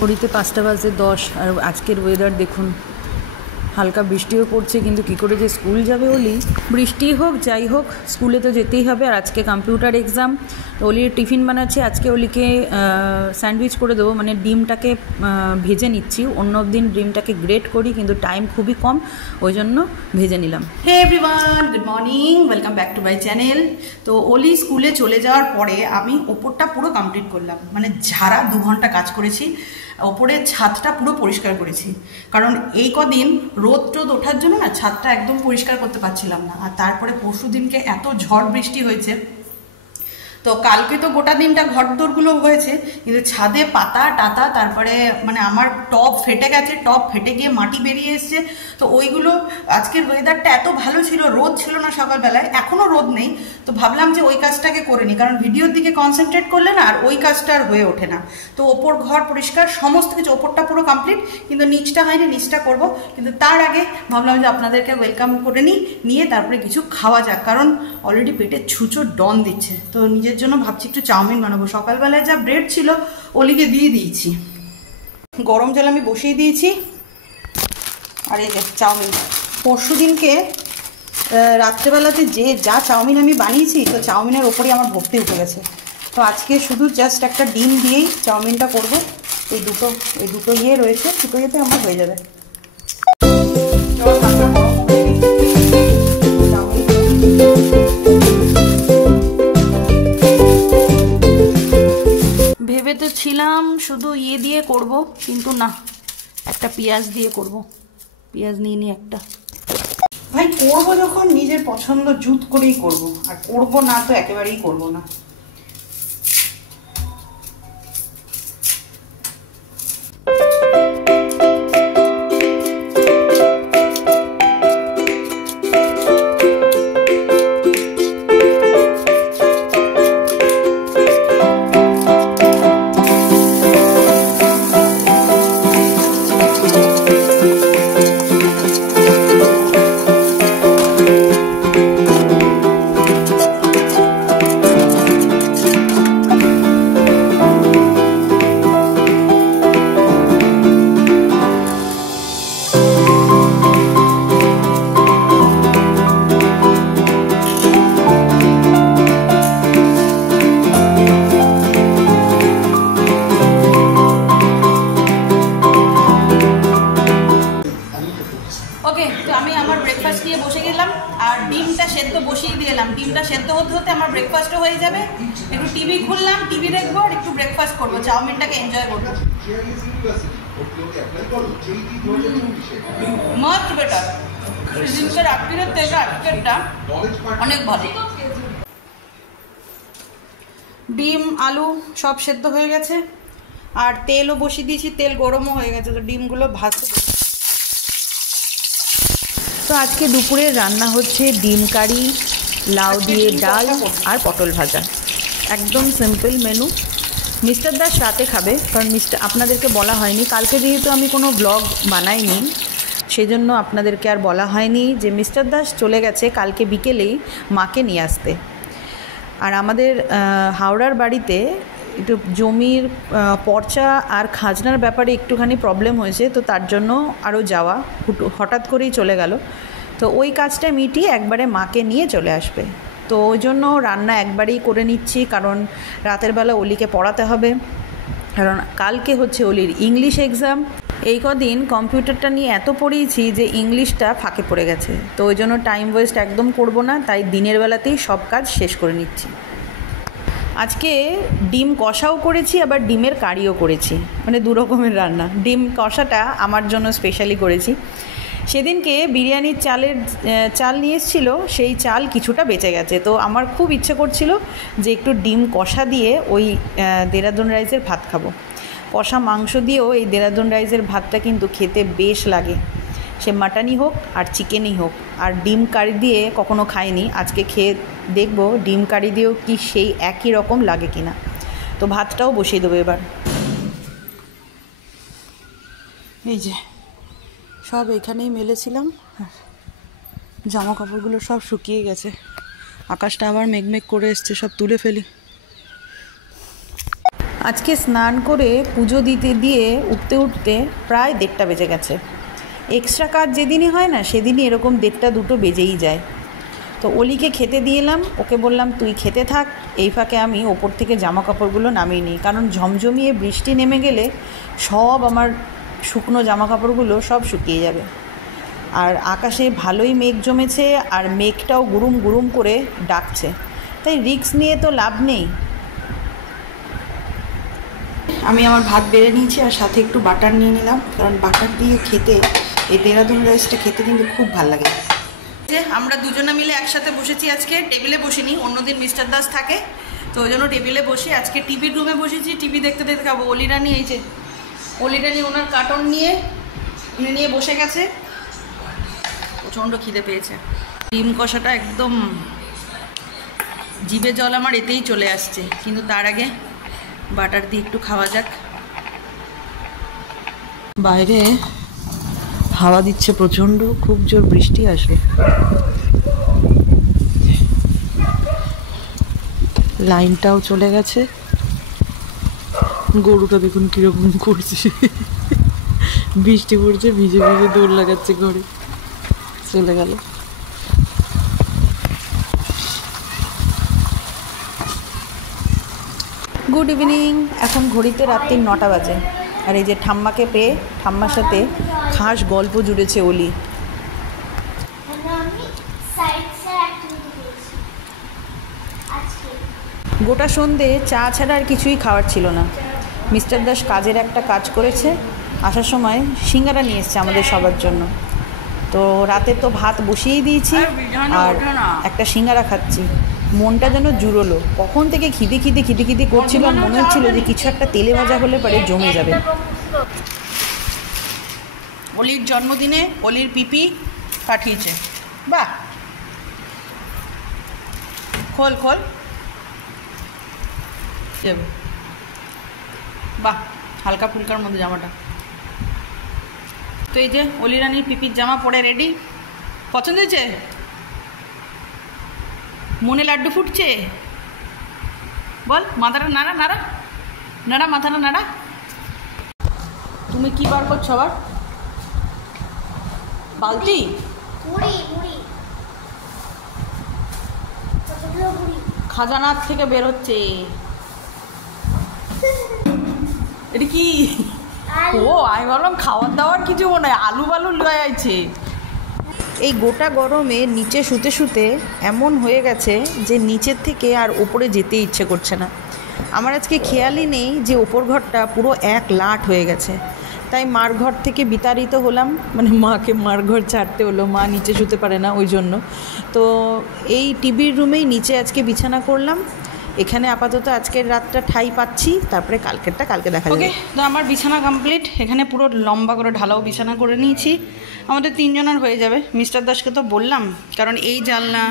ঘড়িতে 5টা বাজে 10 আর আজকের ওয়েদার দেখুন, হালকা বৃষ্টিও পড়ছে, কিন্তু কী করে যে স্কুল যাবে ওলি। বৃষ্টি হোক যাই হোক স্কুলে তো যেতেই হবে। আর আজকে কম্পিউটার এক্সাম, ওলির টিফিন বানাচ্ছি। আজকে ওলিকে স্যান্ডউইচ করে দেবো, মানে ডিমটাকে ভেজে নিচ্ছি। অন্য দিন ডিমটাকে গ্রেট করি, কিন্তু টাইম খুবই কম, ওই জন্য ভেজে নিলাম। Hey everyone, good morning, welcome back to my channel. তো ওলি স্কুলে চলে যাওয়ার পরে আমি ওপরটা পুরো কমপ্লিট করলাম, মানে ঝাড়া 2 ঘন্টা কাজ করেছি। ওপরের ছাদটা পুরো পরিষ্কার করেছি, কারণ এই কদিন রোদ টোদ ওঠার জন্য না ছাদটা একদম পরিষ্কার করতে পারছিলাম না। আর তারপরে পরশু দিনকে এত ঝড় বৃষ্টি হয়েছে, তো কালকে তো গোটা দিনটা ঘরদোরগুলো হয়েছে, কিন্তু ছাদে পাতা টাতা, তারপরে মানে আমার টব ফেটে গেছে, টব ফেটে গিয়ে মাটি বেরিয়ে এসছে। তো ওইগুলো, আজকের ওয়েদারটা এত ভালো ছিল, রোদ ছিল না সকালবেলায়, এখনও রোদ নেই। তো ভাবলাম যে ওই কাজটাকে করে নিই, কারণ ভিডিওর দিকে কনসেন্ট্রেট করলে না আর ওই কাজটা আর হয়ে ওঠে না। তো ওপর ঘর পরিষ্কার সমস্ত কিছু, ওপরটা পুরো কমপ্লিট, কিন্তু নিচটা হয়নি, নিচটা করব। কিন্তু তার আগে ভাবলাম যে আপনাদেরকে ওয়েলকাম করে নিয়ে তারপরে কিছু খাওয়া যাক, কারণ অলরেডি পেটে ছুঁচো ডন দিচ্ছে। তো নিজের জন্য ভাবছি একটু চাউমিন বানাবো। সকালবেলায় যা ব্রেড ছিল ওলিকে দিয়ে দিয়েছি, গরম জল আমি বসিয়ে দিয়েছি। আর এই যে চাউমিন, পরশু দিনকে রাত্রেবেলাতে যা চাউমিন আমি বানিয়েছি, তো চাউমিনের ওপরেই আমার ভর্তি উঠে গেছে। তো আজকে শুধু জাস্ট একটা ডিম দিয়েই চাউমিনটা করব। এই দুটো ইয়ে রয়েছে, দুটো ইয়েতে আমার হয়ে যাবে। ভেবে তো ছিলাম শুধু ইয়ে দিয়ে করব, কিন্তু না, একটা পেঁয়াজ দিয়ে করব। পেঁয়াজ নিয়ে নিই একটা। ভাই করবো যখন নিজের পছন্দ জুত করেই করব, আর করব না তো একেবারেই করব না। ওকে, তো আমি আমার ব্রেকফাস্ট নিয়ে বসে গেলাম, আর ডিমটা সেদ্ধ বসিয়ে দিলাম। ডিমটা সেদ্ধ হতে হতে আমার ব্রেকফাস্টও হয়ে যাবে। একটু টিভি খুললাম, টিভি দেখবো আর একটু ব্রেকফাস্ট করবো, চাউমিনটাকে এনজয় করবো। মাস্ট বেটার, সিজনকে রাত্রিরের থেকে আজকেরটা অনেক ভালো। ডিম আলু সব সেদ্ধ হয়ে গেছে, আর তেলও বসিয়ে দিয়েছি, তেল গরমও হয়ে গেছে। তো ডিমগুলো ভাজতে দেবো। তো আজকে দুপুরের রান্না হচ্ছে ডিম কারি, লাউ দিয়ে ডাল আর পটল ভাজা। একদম সিম্পল মেনু। মিস্টার দাস রাতে খাবে, কারণ আপনাদেরকে বলা হয়নি কালকে, যেহেতু আমি কোনো ব্লগ বানাইনি সেজন্য আপনাদেরকে আর বলা হয়নি যে মিস্টার দাস চলে গেছে কালকে বিকেলেই মাকে নিয়ে আসতে। আর আমাদের হাওড়ার বাড়িতে একটু জমির পর্চা আর খাজনার ব্যাপারে একটুখানি প্রবলেম হয়েছে, তো তার জন্য আরও যাওয়া হঠাৎ করেই চলে গেল। তো ওই কাজটা মিটিয়ে একবারে মাকে নিয়ে চলে আসবে। তো ওই জন্য রান্না একবারেই করে নিচ্ছি, কারণ রাতের বেলা ওলিকে পড়াতে হবে, কারণ কালকে হচ্ছে ওলির ইংলিশ এক্সাম। এই কদিন কম্পিউটারটা নিয়ে এত পড়িয়েছি যে ইংলিশটা ফাঁকে পড়ে গেছে। তো ওই জন্য টাইম ওয়েস্ট একদম করব না, তাই দিনের বেলাতেই সব কাজ শেষ করে নিচ্ছি। আজকে ডিম কষাও করেছি, আবার ডিমের কারিও করেছি, মানে 2 রকমের রান্না। ডিম কষাটা আমার জন্য স্পেশালি করেছি। সেদিনকে বিরিয়ানির চাল নিয়ে এসেছিল, সেই চাল কিছুটা বেঁচে গেছে। তো আমার খুব ইচ্ছে করছিল যে একটু ডিম কষা দিয়ে ওই দেরাদুন রাইসের ভাত খাবো। কষা মাংস দিয়েও এই দেরাদুন রাইসের ভাতটা কিন্তু খেতে বেশ লাগে, সে মাটনই হোক আর চিকেনই হোক। আর ডিম কারি দিয়ে কখনো খাইনি, আজকে খেয়ে দেখবো ডিম কারি দিয়েও কি সেই একই রকম লাগে কিনা। তো ভাতটাও বসিয়ে দেবো এবার। এই যে সব এখানেই মেলেছিলাম, জামা কাপড়গুলো সব শুকিয়ে গেছে। আকাশটা আবার মেঘমেঘ করে এসছে, সব তুলে ফেলি। আজকে স্নান করে পুজো দিতে দিয়ে উঠতে উঠতে প্রায় 1:30 বেজে গেছে। এক্সট্রা কাজ যেদিনই হয় না সেদিনই এরকম 1:30-2 বেজেই যায়। তো অলিকে খেতে দিয়ে এলাম, ওকে বললাম তুই খেতে থাক, এই ফাঁকে আমি ওপর থেকে জামা কাপড়গুলো নামিয়ে নিই, কারণ ঝমঝমিয়ে বৃষ্টি নেমে গেলে সব আমার শুকনো জামা কাপড়গুলো সব শুকিয়ে যাবে। আর আকাশে ভালোই মেঘ জমেছে, আর মেঘটাও গুরুম গুরুম করে ডাকছে, তাই রিস্ক নিয়ে তো লাভ নেই। আমি আমার ভাত বেড়ে নিয়েছি আর সাথে একটু বাটার নিয়ে নিলাম, কারণ বাটার দিয়ে খেতে এই দেরাদুন রাইসটা খেতে কিন্তু খুব ভালো লাগে। যে আমরা দুজনে মিলে একসাথে বসেছি, আজকে টেবিলে বসিনি, অন্যদিন মিস্টার দাস থাকে তো ওই জন্য টেবিলে বসে আজকে টিভির রুমে বসেছি। টিভি দেখতে দেখতে খাবো। অলিরানি এই যে অলিরানি ওনার কার্টন নিয়ে বসে গেছে, প্রচণ্ড খিদে পেয়েছে। ডিম কষাটা একদম জিভে জল আমার এতেই চলে আসছে, কিন্তু তার আগে বাটার দিয়ে একটু খাওয়া যাক। বাইরে হাওয়া দিচ্ছে প্রচণ্ড, খুব জোর বৃষ্টি আসবে। লাইনটাও চলে গেছে। গরুটা দেখুন কিরকম করছে, বৃষ্টি পড়ছে ভিজে ভিজে দৌড় লাগাচ্ছে, ঘরে চলে গেল। Good evening. এখন ঘড়িতে রাত্রি 9টা বাজে, আর এই যে ঠাম্মাকে পেয়ে ঠাম্মার সাথে খাস গল্প জুড়েছে অলি। গোটা সন্ধে চা ছাড়া আর কিছুই খাওয়ার ছিল না। মিস্টার দাস কাজের একটা কাজ করেছে, আসার সময় সিঙ্গারা নিয়ে এসছে আমাদের সবার জন্য। তো রাতে তো ভাত বসিয়েই দিয়েছি, আর একটা সিঙ্গারা খাচ্ছি। মনটা যেন জুড়োলো, কখন থেকে খিদে খিদে খিদে খিদে করছিল, আর মনে হচ্ছিল যে কিছু একটা তেলে ভাজা হলে পরে জমে যাবে। অলির জন্মদিনে অলির পিপি পাঠিয়েছে। বাহ, খোল খোল, বাহ, হালকা ফুলকার মধ্যে জামাটা। তো এই যে অলি রানির পিপির জামা পরে রেডি। পছন্দ হয়েছে? মনে লাড্ডু ফুটছে? বল, মাথাটা নাড়া নাড়া নাড়া, মাথাটা নাড়া। তুমি কি বার করছো আবার? বালতি? খাজানার থেকে বেরোচ্ছে। এটা কি? ও, আমি ভাবলাম খাওয়ার দাওয়ার কিছু মনে হয়, আলু বালু লয়ে আছে। এই গোটা গরমে নিচে শুতে শুতে এমন হয়ে গেছে যে নিচের থেকে আর ওপরে যেতে ইচ্ছে করছে না। আমার আজকে খেয়ালই নেই যে ওপর ঘরটা পুরো এক লাট হয়ে গেছে, তাই মার ঘর থেকে বিতাড়িত হলাম, মানে মাকে মার ঘর ছাড়তে হলো, মা নিচে শুতে পারে না ওই জন্য। তো এই টিভির রুমেই নিচে আজকে বিছানা করলাম। এখানে আপাতত আজকের রাতটা ঠাই পাচ্ছি, তারপরে কালকেরটা কালকে দেখা যাবে। ওকে, তো আমার বিছানা কমপ্লিট। এখানে পুরো লম্বা করে ঢালাও বিছানা করে নিয়েছি, আমাদের 3 জনের হয়ে যাবে। মিস্টার দাসকে তো বললাম, কারণ এই জানলা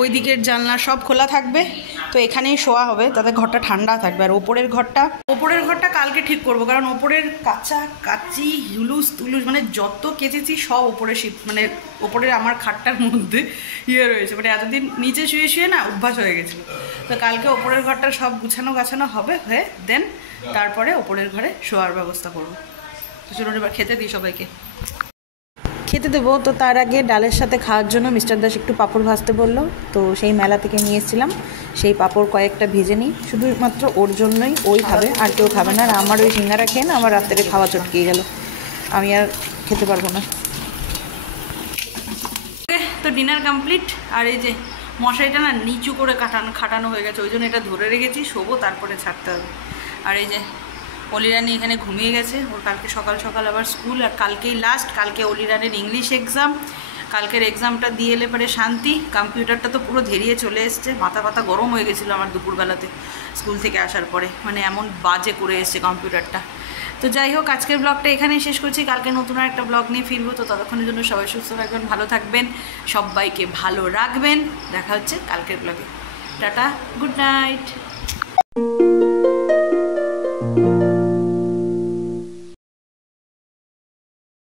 ওই দিকের জানলা সব খোলা থাকবে, তো এখানেই শোয়া হবে, তাতে ঘরটা ঠান্ডা থাকবে। আর ওপরের ঘরটা কালকে ঠিক করব, কারণ ওপরের কাচি হুলুস তুলুস মানে যত কেচেছি সব ওপরে মানে ওপরের আমার খাটটার মধ্যে রয়েছে, মানে এতদিন নিচে শুয়ে শুয়ে না অভ্যাস হয়ে গেছে। তো কালকে ওপরের ঘরটা সব গাছানো হবে, হয়ে দেন তারপরে ওপরের ঘরে শোয়ার ব্যবস্থা করবো। তো চলুন এবার খেতে দিই সবাইকে। খেতে দেবো, তো তার আগে ডালের সাথে খাওয়ার জন্য মিস্টার দাস একটু পাঁপড় ভাজতে বললো, তো সেই মেলা থেকে নিয়ে এসেছিলাম। সেই পাঁপড় কয়েকটা ভেজে নিই, শুধুমাত্র ওর জন্যই, ওই খাবে, আর কেউ খাবে না। আর আমার ওই সিঙ্গারা খেয়ে না আমার রাত্রে খাওয়া চটকিয়ে গেল, আমি আর খেতে পারবো না। তো ডিনার কমপ্লিট। আর এই যে মশারিটা না নিচু করে খাটানো হয়ে গেছে, ওই জন্য এটা ধরে রেখেছি, শোবো তারপরে ছাড়তে হবে। আর এই যে অলিরানি এখানে ঘুমিয়ে গেছে, ওর কালকে সকাল সকাল আবার স্কুল, আর কালকেই লাস্ট। কালকে অলিরানির ইংলিশ এক্সাম, কালকের এক্সামটা দিয়ে এলে পরে শান্তি। কম্পিউটারটা তো পুরো ধেরিয়ে চলে এসছে, মাথা গরম হয়ে গেছিলো আমার দুপুরবেলাতে স্কুল থেকে আসার পরে, মানে এমন বাজে করে এসছে কম্পিউটারটা। তো যাই হোক, আজকের ব্লগটা এখানেই শেষ করছি, কালকে নতুন একটা ব্লগ নিয়ে ফিরবো। তো ততক্ষণের জন্য সবাই সুস্থ থাকবেন, ভালো থাকবেন, সবাইকে ভালো রাখবেন। দেখা হচ্ছে কালকের ব্লগে। Tata, good night.